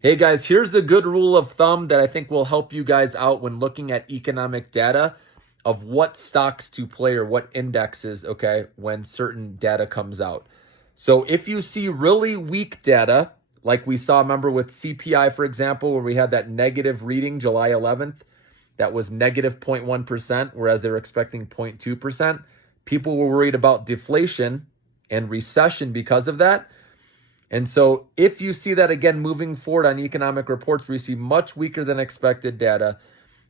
Hey guys, here's a good rule of thumb that I think will help you guys out when looking at economic data of what stocks to play or what indexes, okay, when certain data comes out. So if you see really weak data, like we saw, remember with CPI, for example, where we had that negative reading July 11th, that was negative 0.1%, whereas they were expecting 0.2%. People were worried about deflation and recession because of that. And so if you see that again moving forward on economic reports, we see much weaker than expected data,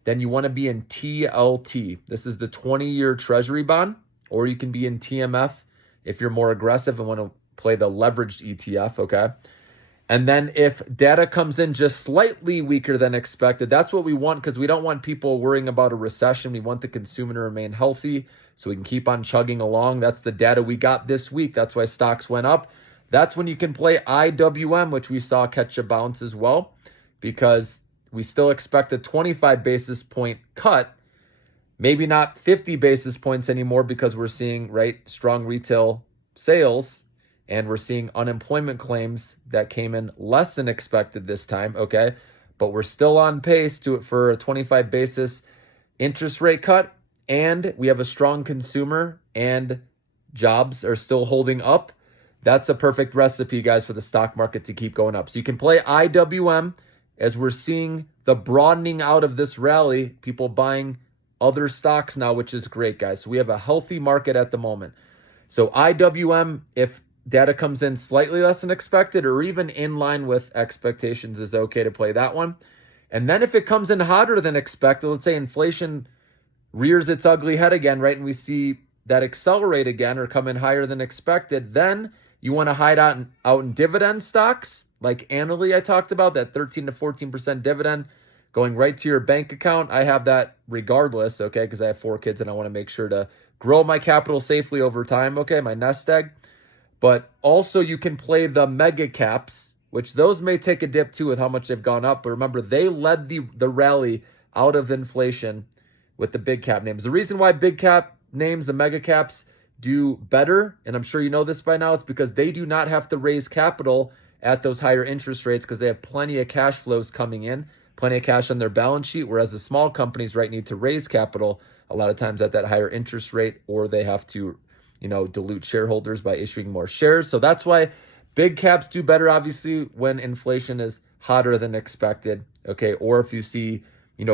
then you want to be in TLT. This is the 20-year treasury bond, or you can be in TMF if you're more aggressive and want to play the leveraged ETF, okay? And then if data comes in just slightly weaker than expected, that's what we want because we don't want people worrying about a recession. We want the consumer to remain healthy so we can keep on chugging along. That's the data we got this week. That's why stocks went up. That's when you can play IWM, which we saw catch a bounce as well, because we still expect a 25 basis point cut, maybe not 50 basis points anymore because we're seeing, right, strong retail sales and we're seeing unemployment claims that came in less than expected this time, okay? But we're still on pace for a 25 basis interest rate cut, and we have a strong consumer and jobs are still holding up. That's the perfect recipe, guys, for the stock market to keep going up. So you can play IWM as we're seeing the broadening out of this rally, people buying other stocks now, which is great, guys. So we have a healthy market at the moment. So IWM, if data comes in slightly less than expected or even in line with expectations, is okay to play that one. And then if it comes in hotter than expected, let's say inflation rears its ugly head again, right? And we see that accelerate again or come in higher than expected, then you want to hide out in dividend stocks like Annaly I talked about, that 13 to 14% dividend going right to your bank account. I have that regardless, okay, because I have 4 kids and I want to make sure to grow my capital safely over time, okay, my nest egg. But also you can play the mega caps, which those may take a dip too with how much they've gone up. But remember, they led the rally out of inflation with the big cap names. The reason why big cap names, the mega caps, do better, and I'm sure you know this by now, it's because they do not have to raise capital at those higher interest rates because they have plenty of cash flows coming in, plenty of cash on their balance sheet, whereas the small companies, right, need to raise capital a lot of times at that higher interest rate, or they have to, dilute shareholders by issuing more shares. So that's why big caps do better, obviously, when inflation is hotter than expected, okay, or if you see,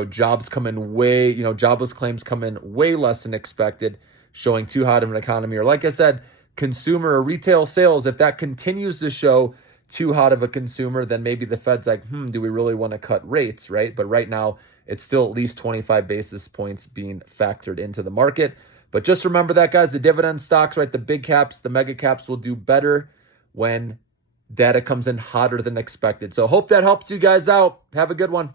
jobs come in way, jobless claims come in way less than expected, showing too hot of an economy, or like I said, consumer or retail sales, if that continues to show too hot of a consumer, then maybe the Fed's like, do we really want to cut rates, right? But right now, it's still at least 25 basis points being factored into the market. But just remember that, guys, the dividend stocks, right, the big caps, the mega caps will do better when data comes in hotter than expected. So hope that helps you guys out. Have a good one.